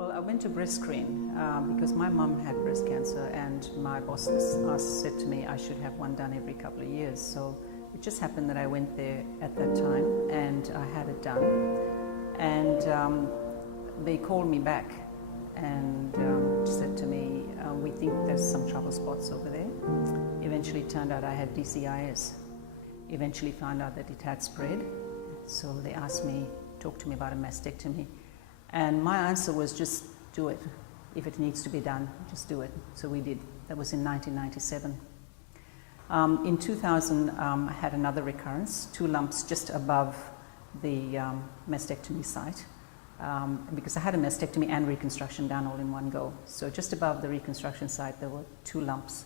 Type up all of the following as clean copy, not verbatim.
Well, I went to breast screen because my mum had breast cancer, and my boss said to me I should have one done every couple of years. So it just happened that I went there at that time and I had it done. And they called me back and said to me, we think there's some trouble spots over there. Eventually it turned out I had DCIS. Eventually found out that it had spread. So they asked me, talk to me about a mastectomy. And my answer was just do it. If it needs to be done, just do it. So we did. That was in 1997. In 2000, I had another recurrence, 2 lumps just above the mastectomy site. Because I had a mastectomy and reconstruction done all in one go. So just above the reconstruction site, there were 2 lumps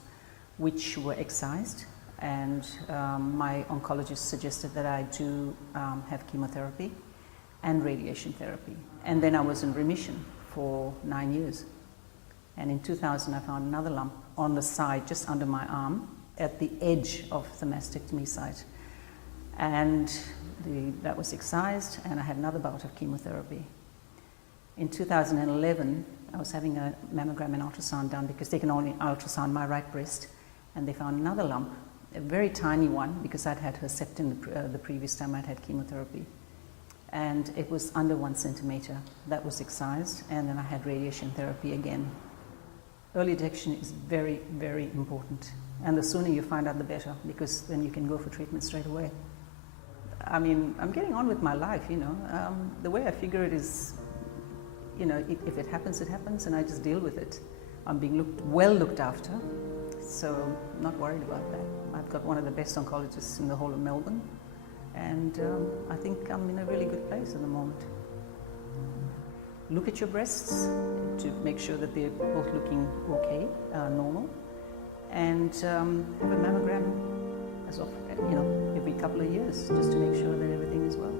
which were excised. And my oncologist suggested that I do have chemotherapy and radiation therapy. And then I was in remission for 9 years. And in 2000, I found another lump on the side, just under my arm, at the edge of the mastectomy site. And that was excised, and I had another bout of chemotherapy. In 2011, I was having a mammogram and ultrasound done because they can only ultrasound my right breast, and they found another lump, a very tiny one, because I'd had Herceptin the previous time I'd had chemotherapy. And it was under 1 centimeter. That was excised, and then I had radiation therapy again. Early detection is very, very important. And the sooner you find out, the better, because then you can go for treatment straight away. I mean, I'm getting on with my life, you know. The way I figure it is, you know, if it happens, it happens, and I just deal with it. I'm being well looked after, so I'm not worried about that. I've got one of the best oncologists in the whole of Melbourne, and I think I'm in a really good place at the moment. Look at your breasts to make sure that they're both looking okay, normal, and have a mammogram as of, you know, every couple of years, just to make sure that everything is well.